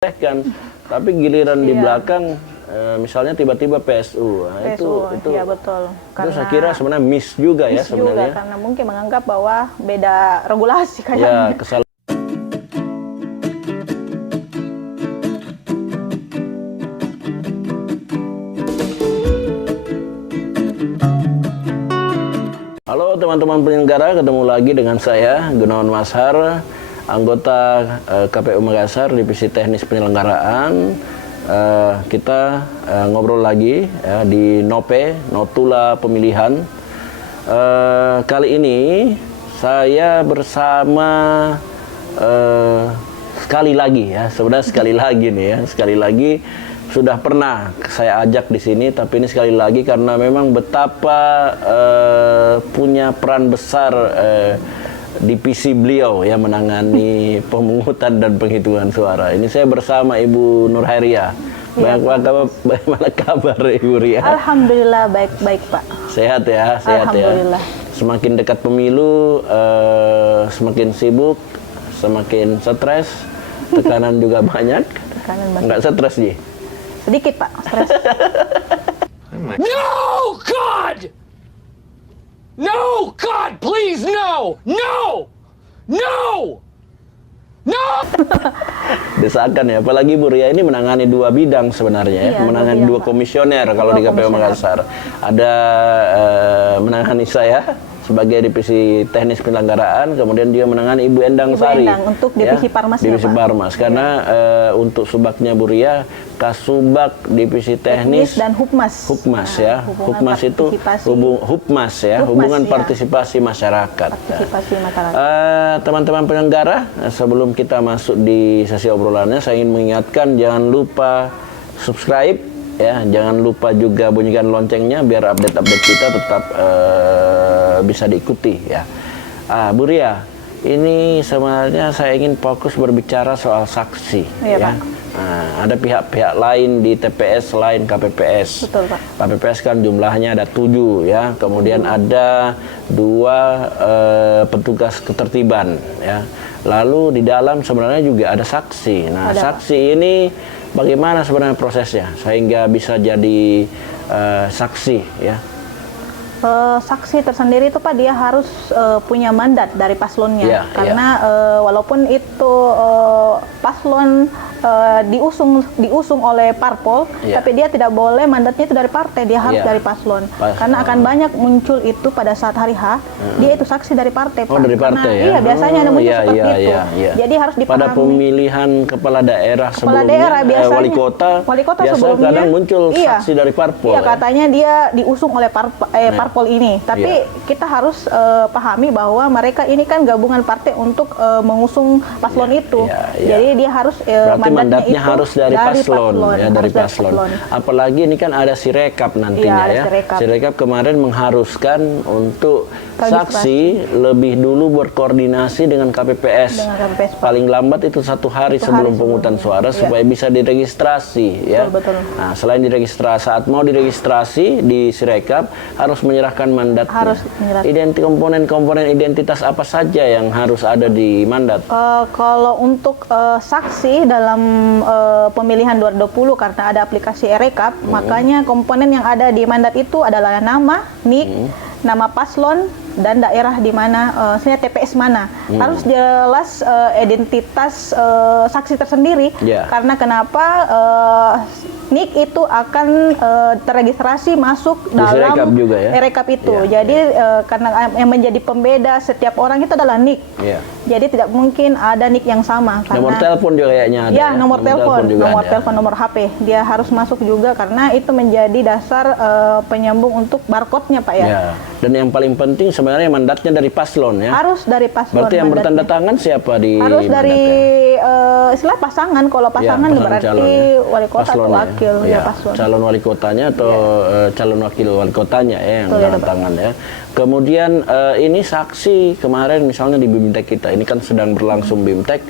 kan, tapi giliran di belakang misalnya tiba-tiba PSU, nah, PSU itu ya betul. Itu saya kira sebenarnya miss juga ya sebenarnya. Juga, karena mungkin menganggap bahwa beda regulasi Ya, kayaknya. kesalahan. Halo teman-teman penyelenggara, ketemu lagi dengan saya Gunawan Mashar, anggota KPU Makassar, Divisi Teknis Penyelenggaraan. Kita ngobrol lagi ya, di NOPE, Notula Pemilihan. Kali ini saya bersama sekali lagi ya, sebenarnya sekali lagi nih ya, sekali lagi sudah pernah saya ajak di sini, tapi ini sekali lagi karena memang betapa punya peran besar divisi beliau ya menangani pemungutan dan penghitungan suara. Ini saya bersama Ibu Nur Hairia. Bagaimana kabar Ibu Ria? Alhamdulillah baik-baik Pak. Sehat ya, sehat Alhamdulillah. Ya. Semakin dekat pemilu, semakin sibuk, semakin stres, tekanan juga banyak. Tekanan banyak. Enggak stres sih? Sedikit Pak, stres. No, God! No, God, please, no! No! No! No! Desakan ya, apalagi Bu Ria ini menangani dua bidang sebenarnya ya, Iya, menangani dua komisioner kalau di KPU Makassar. Ada menangani saya sebagai divisi teknis penyelenggaraan, kemudian dia menangani Ibu Endang Sari. Endang untuk divisi Parmas ya, divisi Pak? Parmas, karena untuk subaknya Bu Ria, Kasubag divisi teknis dan Hupmas. Hupmas ya, Hupmas itu Hupmas ya, hubungan ya. Partisipasi masyarakat. Partisipasi masyarakat. Teman-teman penyelenggara, sebelum kita masuk di sesi obrolannya, saya ingin mengingatkan jangan lupa subscribe ya, jangan lupa juga bunyikan loncengnya biar update-update kita tetap bisa diikuti ya. Bu Ria, ini sebenarnya saya ingin fokus berbicara soal saksi ya. Pak. Nah, ada pihak-pihak lain di TPS selain KPPS. Betul, Pak. KPPS kan jumlahnya ada 7 ya, kemudian ada 2 petugas ketertiban ya. Lalu di dalam sebenarnya juga ada saksi. Nah, saksi ini bagaimana sebenarnya prosesnya sehingga bisa jadi saksi ya? Saksi tersendiri itu Pak, dia harus punya mandat dari paslonnya, karena walaupun itu paslon diusung oleh parpol, tapi dia tidak boleh mandatnya itu dari partai, dia harus dari paslon. Karena akan banyak muncul itu pada saat hari H, dia itu saksi dari partai Pak. Dari partai ya? Iya, biasanya ada muncul seperti itu. Jadi harus dipahami. Pada pemilihan kepala daerah sebelumnya, biasanya, wali kota biasa sebelumnya, kadang muncul saksi dari parpol. Iya, katanya dia diusung oleh parpol ini, tapi kita harus pahami bahwa mereka ini kan gabungan partai untuk mengusung paslon itu. Jadi dia harus mandatnya harus dari paslon ya, dari paslon. Apalagi ini kan ada sirekap nantinya ya. Sirekap kemarin mengharuskan untuk saksi lebih dulu berkoordinasi dengan KPPS. Paling lambat itu 1 hari sebelum pemungutan suara supaya bisa diregistrasi ya. Betul. Nah, selain diregistrasi, saat mau diregistrasi di sirekap harus menyerahkan mandatnya. Komponen-komponen identitas apa saja yang harus ada di mandat? Kalau untuk saksi dalam pemilihan 2020 karena ada aplikasi e-rekap, makanya komponen yang ada di mandat itu adalah nama, NIK, nama paslon, dan daerah di mana, TPS mana. Harus jelas identitas saksi tersendiri. Karena kenapa NIK itu akan terregistrasi masuk dalam e-rekap itu. Jadi karena yang menjadi pembeda setiap orang itu adalah NIK. Jadi tidak mungkin ada NIK yang sama. Nomor telepon juga kayaknya ada. Ya, nomor telepon, nomor HP. Dia harus masuk juga karena itu menjadi dasar penyambung untuk barcode-nya Pak ya. Dan yang paling penting sebenarnya mandatnya dari paslon ya. Harus dari paslon. Berarti yang bertanda tangan siapa di harus dari istilah pasangan. Kalau pasangan berarti wali kota atau wakil paslon. Calon wali kotanya atau calon wakil wali kotanya ya yang bertanda tangan ya. Kemudian ini saksi kemarin misalnya di BIMTEK kita, ini kan sedang berlangsung BIMTEK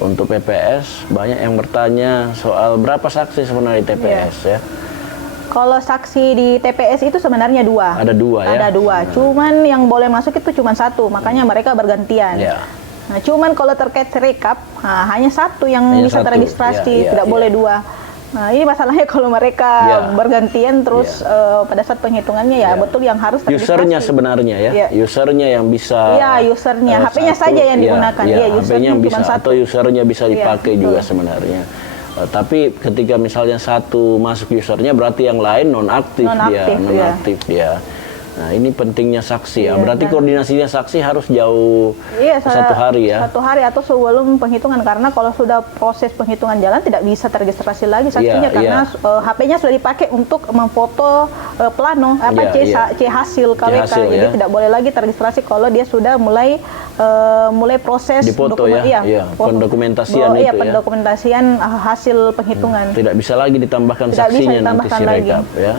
untuk PPS, banyak yang bertanya soal berapa saksi sebenarnya di TPS ya. Kalau saksi di TPS itu sebenarnya 2. Ada 2 ya? Ada 2, cuman yang boleh masuk itu cuma 1, makanya mereka bergantian. Nah, cuman kalau terkait rekap, hanya satu yang Hanya bisa satu. teregistrasi, Ya, tidak ya. boleh dua. Nah, ini masalahnya kalau mereka Ya. bergantian terus pada saat penghitungannya ya, Ya. betul yang harus teregistrasi. Usernya sebenarnya ya, Ya. usernya yang bisa. Iya, usernya. HP-nya satu, saja yang ya, digunakan. ya, Iya, usernya HP-nya yang cuma bisa satu. atau usernya bisa Iya, dipakai betul. juga sebenarnya. Tapi ketika misalnya satu masuk usernya berarti yang lain nonaktif Nonaktif, dia, ya. nonaktif dia. Nah ini pentingnya saksi ya. Iya, Berarti dan- koordinasinya saksi harus jauh Iya, satu hari ya. Satu hari atau sebelum penghitungan, karena kalau sudah proses penghitungan jalan tidak bisa teregistrasi lagi saksinya, Iya, karena HP-nya sudah dipakai untuk memfoto plano Iya, C hasil KWK, hasil, jadi ya. tidak boleh lagi teregistrasi kalau dia sudah mulai proses Difoto ya, iya, pendokumentasian iya, itu ya. pendokumentasian hasil penghitungan. Tidak bisa lagi ditambahkan Tidak bisa saksinya nanti ditambahkan si lagi. rekap ya.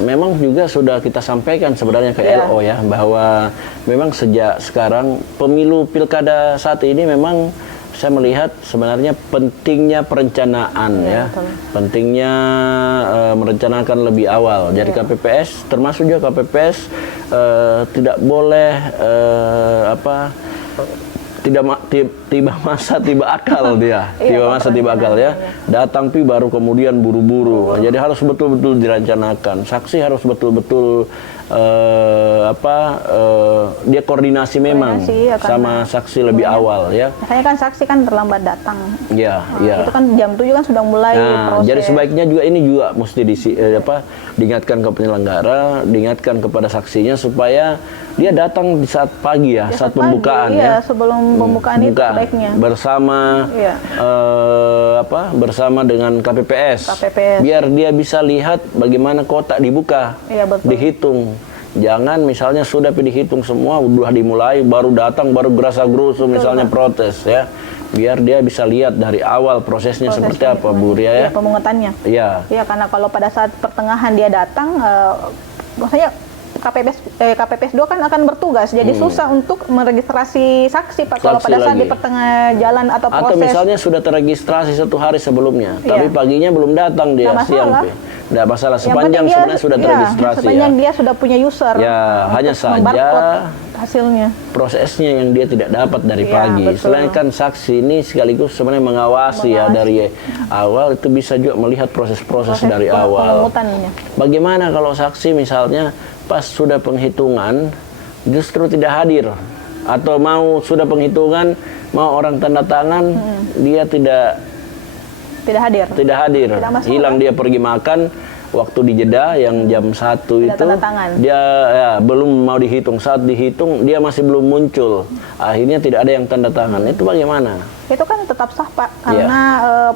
Memang juga sudah kita sampaikan sebenarnya ke Iya. LO ya, bahwa memang sejak sekarang pemilu pilkada saat ini memang saya melihat sebenarnya pentingnya perencanaan ya, betul. pentingnya merencanakan lebih awal. Jadi KPPS termasuk juga KPPS tidak boleh tiba masa tiba akal dia, Iya, tiba masa tiba akal ya, datang pi baru kemudian buru-buru. Jadi harus betul-betul direncanakan. Saksi harus betul-betul dia koordinasi memang Koordinasi, ya, sama saksi lebih awal ya. Biasanya kan saksi kan terlambat datang. Ya, Nah, ya. itu kan jam 7 kan sudah mulai Nah, proses. jadi sebaiknya juga ini juga mesti diingatkan ke penyelenggara, diingatkan kepada saksinya supaya dia datang di saat pagi ya, saat Pagi, pembukaan iya, ya. sebelum pembukaan itu Buka sebaiknya. bersama Iya. bersama dengan KPPS. Biar dia bisa lihat bagaimana kotak dibuka, Iya, betul. dihitung. Jangan misalnya sudah dihitung semua, udah dimulai, baru datang, baru gerasa-gerusu misalnya protes ya. Biar dia bisa lihat dari awal prosesnya seperti apa, Bu Ria ya. Iya, pemungutannya. Iya. Iya, karena kalau pada saat pertengahan dia datang, maksudnya KPPS 2 kan akan bertugas, jadi susah untuk meregistrasi saksi Pak kalau Saksi pada saat lagi. di pertengah jalan atau Atau proses. misalnya sudah terregistrasi 1 hari sebelumnya, tapi Iya. paginya belum datang dia Nggak siang. masalah. Tidak masalah, Yang sepanjang penting dia- sebenarnya sudah iya, terregistrasi sepanjang ya. dia sudah punya user. Ya, hanya untuk saja membarcode hasilnya. prosesnya yang dia tidak dapat dari Iya, pagi. betul. Selain kan saksi ini sekaligus sebenarnya mengawasi ya dari awal, itu bisa juga melihat proses-proses dari awal. Pemungutannya. Bagaimana kalau saksi misalnya pas sudah penghitungan justru tidak hadir, atau mau sudah penghitungan mau orang tanda tangan dia tidak Tidak hadir. Tidak masalah. hilang, dia pergi makan waktu di jeda yang jam 1 itu tanda tangan. dia ya, belum mau dihitung, saat dihitung dia masih belum muncul, akhirnya tidak ada yang tanda tangan. Itu bagaimana? Itu kan tetap sah Pak, Iya. karena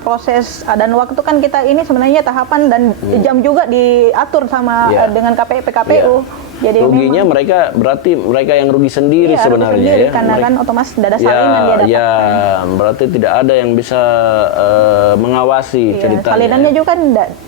proses dan waktu kan kita ini sebenarnya tahapan dan jam juga diatur sama Iya. dengan KPU. Jadi Ruginya memang, mereka berarti mereka yang rugi sendiri iya, sebenarnya sendiri, ya. karena Mereka- kan otomatis tidak ada salinan dia dapat. ya, berarti tidak ada yang bisa mengawasi Iya, ceritanya. salinannya juga kan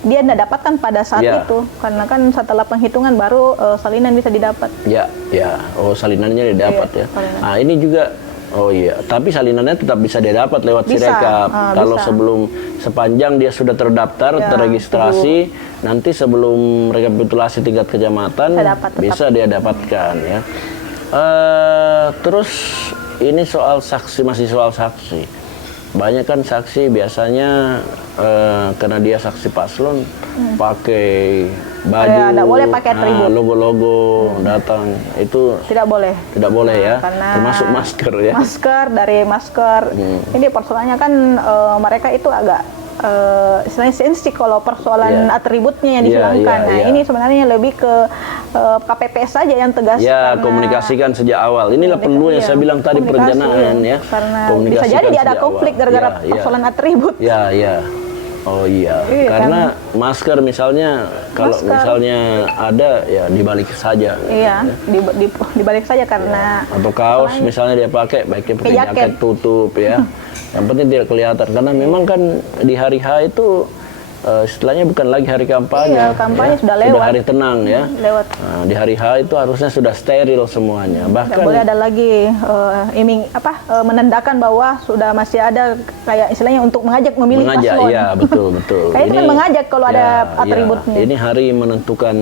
dia tidak dapatkan pada saat Iya. itu, karena kan setelah penghitungan baru salinan bisa didapat. Ya, ya. Oh, salinannya didapat Iya, ya. salinan. Nah, ini juga oh iya, tapi salinannya tetap bisa didapat lewat Bisa, Sirekap. Kalau bisa. sebelum sepanjang dia sudah terdaftar, Ya, terregistrasi, nanti sebelum rekapitulasi tingkat kecamatan Bisa dapat, tetap. bisa dia dapatkan ya. Terus ini soal saksi, masih soal saksi. Banyak kan saksi biasanya karena dia saksi paslon pakai baju, Ya, nggak boleh pakai atribut. logo-logo datang, itu Tidak boleh. tidak boleh ya, Karena termasuk masker ya. Masker. Ini persoalannya kan mereka itu agak istilahnya sensitif kalau persoalan Iya. atributnya yang Iya, dihilangkan. iya, Nah, iya. ini sebenarnya lebih ke KPPS saja yang tegas. Ya, karena komunikasikan sejak awal. Inilah perlu yang iya, saya bilang tadi, komunikasi, perencanaan ya. Karena bisa Komunikasikan jadi dia ada sejak konflik awal. gara-gara Ya, ya. persoalan atribut. Ya, ya. Oh iya, Iya, karena masker misalnya, kalau Masker. misalnya ada ya dibalik saja. Iya, dibalik saja karena Atau kaos misalnya dia pakai, baiknya pakai Pakai jaket jaket. tutup ya. Yang penting tidak kelihatan, karena memang kan di hari H itu istilahnya bukan lagi hari kampanye. Iya, kampanye sudah lewat. Sudah hari tenang ya. lewat. Nah, di hari H itu harusnya sudah steril semuanya. Tidak Bahkan boleh ada lagi menandakan bahwa sudah masih ada kayak istilahnya untuk mengajak memilih mengajak, paslon. iya betul betul. Kayak itu kan mengajak kalau ada atributnya. Ini hari menentukan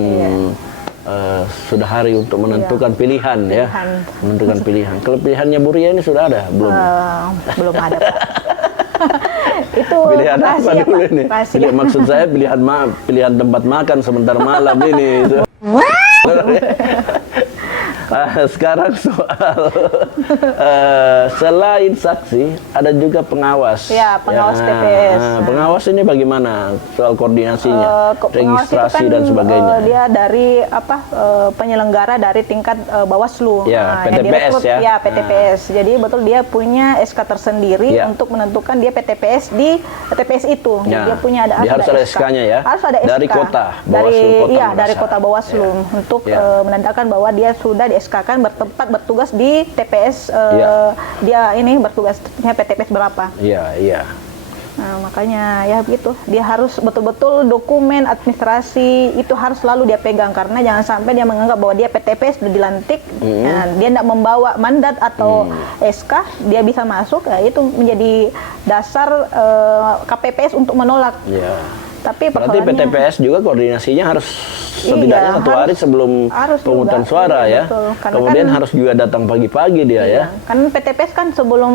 sudah hari untuk menentukan pilihan ya, Pilihan. menentukan pilihan. Kalau pilihannya Bu Ria ini sudah ada belum? Belum ada, Pak. Itu Pilihan apa rahasia, dulu Pak. ini? Rahasia. Maksud saya pilihan tempat makan sebentar malam ini. Itu. Sekarang soal selain saksi ada juga pengawas. Ya, pengawas TPS. Pengawas ini bagaimana soal koordinasinya, Pengawas itu registrasi kan, dan sebagainya. dia dari penyelenggara dari tingkat Bawaslu. Ya, yang PTPS direkrut, ya. Ya, PTPS. Jadi betul dia punya SK tersendiri Ya. untuk menentukan dia PTPS di TPS itu. Ya. Dia punya Dia harus ada SK-nya ya. Harus ada SK. Dari kota, dari Bawaslu Kota iya, Makassar. dari kota Bawaslu untuk Ya. menandakan bahwa dia sudah di SK-kan bertugas di TPS Ya. dia ini bertugasnya PTPS berapa. Iya, iya. Nah, makanya ya begitu, dia harus betul-betul dokumen administrasi itu harus selalu dia pegang, karena jangan sampai dia menganggap bahwa dia PTPS sudah dilantik, nah, dia tidak membawa mandat atau SK, dia bisa masuk, ya itu menjadi dasar KPPS untuk menolak. Iya. Tapi Berarti persoalannya- PTPS juga koordinasinya harus setidaknya Iya, satu hari sebelum harus pemungutan juga. suara Iya, ya. betul. Karena Kemudian kan- harus juga datang pagi-pagi dia ya. Iya, kan PTPS kan sebelum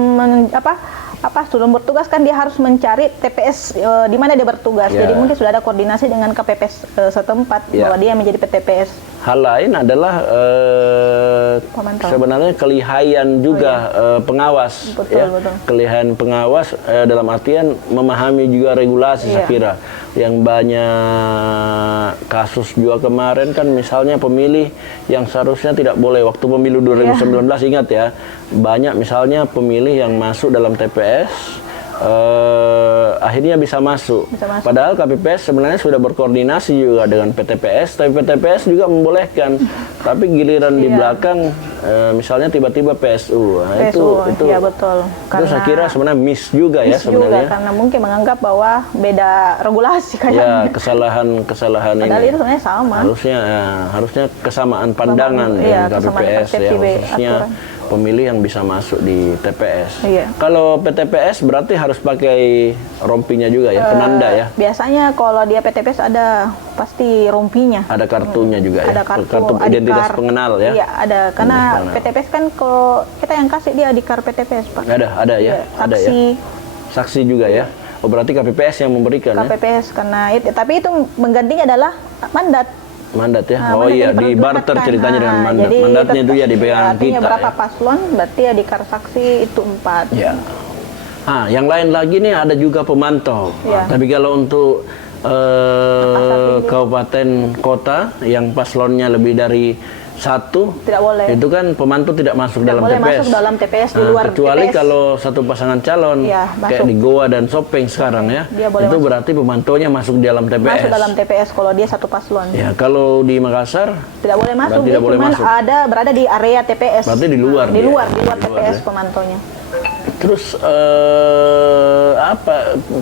sebelum bertugas kan dia harus mencari TPS di mana dia bertugas. Ya. Jadi mungkin sudah ada koordinasi dengan KPPS setempat Ya. bahwa dia menjadi PTPS. Hal lain adalah Pemantau. sebenarnya kelihayan juga pengawas, Betul, ya. betul. Kelihayan pengawas dalam artian memahami juga regulasi, saya Iya. kira. Yang banyak kasus juga kemarin kan misalnya pemilih yang seharusnya tidak boleh waktu pemilu 2019 ingat ya, banyak misalnya pemilih yang masuk dalam TPS akhirnya bisa masuk. Bisa masuk. Padahal KPPS sebenarnya sudah berkoordinasi juga dengan PTPS, tapi PTPS juga membolehkan. Tapi giliran di Iya. belakang, misalnya tiba-tiba PSU, nah, PSU, itu, ya betul. itu saya kira sebenarnya miss juga ya miss juga, sebenarnya. karena mungkin menganggap bahwa beda regulasi Ya kayaknya. kesalahan Padahal ini. itu sebenarnya sama. Harusnya kesamaan pandangan iya, dengan kesamaan KPPS ya, persepsi khususnya aturan. pemilih yang bisa masuk di TPS. Iya. Kalau PTPS berarti harus pakai rompinya juga ya, penanda ya. Biasanya kalau dia PTPS ada pasti rompinya. Ada kartunya juga ya. Ada kartu identitas adhikar. pengenal ya. Iya, ada. Karena Identitas pengenal. PTPS kan kalau kita yang kasih dia adhikar PTPS, Pak. Ada ya. Iya, Ada ya. saksi Saksi juga ya. Oh berarti KPPS yang memberikan ya. KPPS karena itu, tapi itu menggantinya adalah mandat. Mandat ya. Nah, Oh mandat iya, yang di barter dipergunakan. ceritanya dengan Nah, mandat. jadi Mandatnya itu ya tetap- dipegang artinya kita. berapa Ya. paslon, berarti adhikar saksi itu 4. Ya. Yang lain lagi nih ada juga pemantau. Ya. Tapi kalau untuk kabupaten kota yang paslonnya lebih dari 1, Tidak boleh. itu kan pemantau tidak masuk Tidak dalam boleh TPS. masuk dalam TPS, di Nah, luar kecuali TPS. kalau satu pasangan calon Iya, kayak masuk. di Goa dan Sopeng sekarang ya, Dia boleh itu masuk. berarti pemantaunya masuk di dalam TPS. Masuk dalam TPS kalau dia satu paslon. Ya, kalau di Makassar Tidak boleh masuk, Berarti dia tidak boleh cuman masuk. berada di area TPS. Berarti di luar Di dia. luar Di luar TPS ya. pemantaunya. terus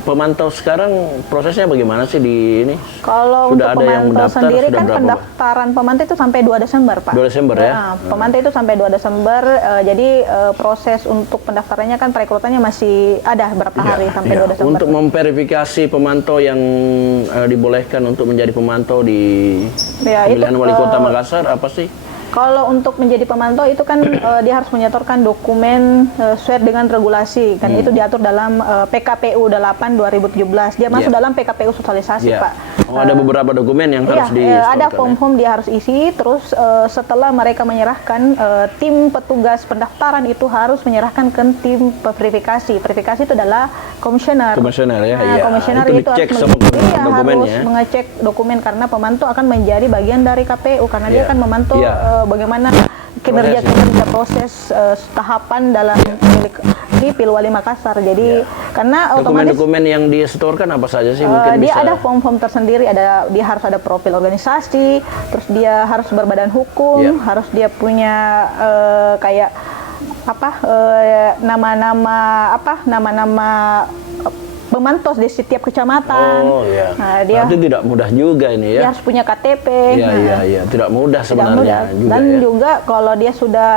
pemantau sekarang prosesnya bagaimana sih di ini? Kalau Sudah untuk ada yang pemantau mendaftar, sendiri sudah kan berapa, Pak? pendaftaran pemantau itu sampai 2 Desember, Pak. 2 Desember ya? Nah, pemantau itu sampai 2 Desember. Jadi proses untuk pendaftarannya kan perekrutannya masih ada berapa hari sampai 2 Desember. Untuk memverifikasi pemantau yang dibolehkan untuk menjadi pemantau di Ya, itu, pemilihan wali kota Makassar apa sih? Kalau untuk menjadi pemantau itu kan dia harus menyetorkan dokumen sesuai dengan regulasi, kan itu diatur dalam PKPU 8 2017. Dia masuk dalam PKPU sosialisasi, Ya. Pak. Oh, ada beberapa dokumen yang harus Iya, ada disetorkan, ya? form-form dia harus isi. Terus setelah mereka menyerahkan, tim petugas pendaftaran itu harus menyerahkan ke tim verifikasi. Verifikasi itu adalah komisioner. Komisioner ya, iya. Komisioner Itu itu dicek harus semua dokumennya, harus ya? mengecek dokumen karena pemantau akan menjadi bagian dari KPU karena dia Iya. akan memantau Iya. bagaimana kinerja proses tahapan dalam di Pilwali Makassar. Jadi karena otomatis Dokumen-dokumen yang disetorkan apa saja sih? Mungkin dia bisa. ada form-form tersendiri, dia harus ada profil organisasi, terus dia harus berbadan hukum, Iya. harus dia punya kayak nama-nama pemantau di setiap kecamatan. Oh iya. Nah, dia Berarti tidak mudah juga ini dia ya. harus punya KTP. Iya, Nah, iya. Tidak mudah tidak sebenarnya mudah. juga Dan ya. juga kalau dia sudah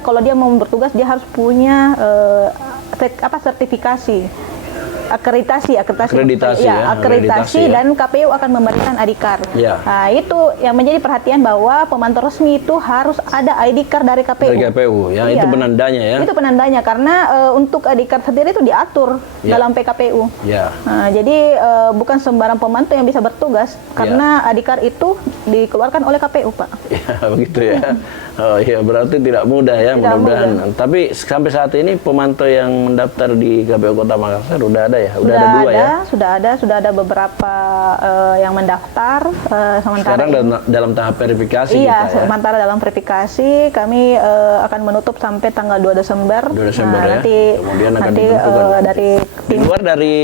kalau dia mau bertugas dia harus punya sertifikasi. Akreditasi ya, ya, akreditasi ya. dan KPU akan memberikan ID card. Ya. Nah, itu yang menjadi perhatian bahwa pemantau resmi itu harus ada ID card dari KPU. Dari KPU, ya Iya. itu penandanya ya. Itu penandanya karena untuk ID card sendiri itu diatur Ya. dalam PKPU. Ya. Nah, jadi bukan sembarang pemantau yang bisa bertugas karena ID card itu dikeluarkan oleh KPU, Pak. Ya, begitu ya. Oh iya, berarti tidak mudah ya, Tidak mudah-mudahan. Tapi sampai saat ini pemantau yang mendaftar di KPU Kota Makassar udah ada ya? Udah ada dua ya? Sudah ada beberapa yang mendaftar. Sementara Sekarang dalam tahap verifikasi iya, kita ya? sementara dalam verifikasi kami akan menutup sampai tanggal 2 Desember. 2 Desember Nah, ya? nanti, Kemudian akan nanti ditentukan. dari Di luar dari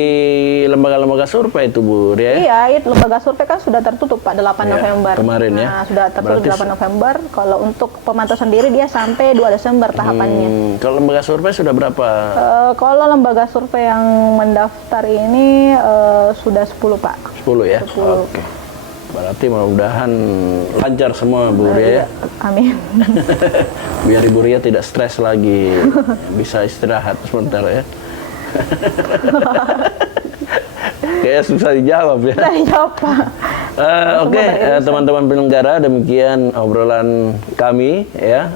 lembaga-lembaga survei itu Bu Ria ya? Iya, itu lembaga survei kan sudah tertutup Pak 8 Iya, November. kemarin ya. Nah, sudah tertutup Berarti 8 November. Kalau untuk pemantau sendiri dia sampai 2 Desember tahapannya. Kalau lembaga survei sudah berapa? Kalau lembaga survei yang mendaftar ini sudah 10 Pak. 10 ya? 10. Oke. Berarti mudah-mudahan lancar semua Bu Ria ya? Amin. Biar Ibu Ria tidak stres lagi, bisa istirahat sebentar ya. Kayaknya susah dijawab ya. Saya jawab Pak. Oke, teman-teman penyelenggara, demikian obrolan kami ya.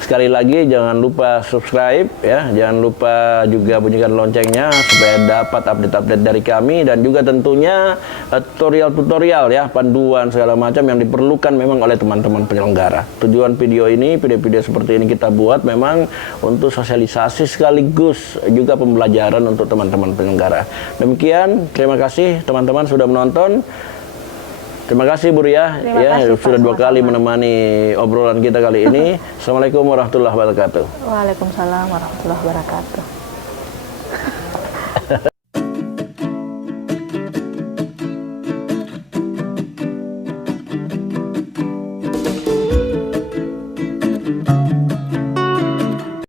Sekali lagi jangan lupa subscribe ya, jangan lupa juga bunyikan loncengnya supaya dapat update-update dari kami dan juga tentunya tutorial-tutorial ya, panduan segala macam yang diperlukan memang oleh teman-teman penyelenggara. Tujuan video ini, video-video seperti ini kita buat memang untuk sosialisasi sekaligus juga pembelajaran untuk teman-teman penyelenggara. Demikian, terima kasih teman-teman sudah menonton. Terima kasih Bu Ria Terima ya kasih, Pak, sudah 2 kali sama-sama. menemani obrolan kita kali ini. Assalamualaikum warahmatullahi wabarakatuh. Waalaikumsalam warahmatullahi wabarakatuh.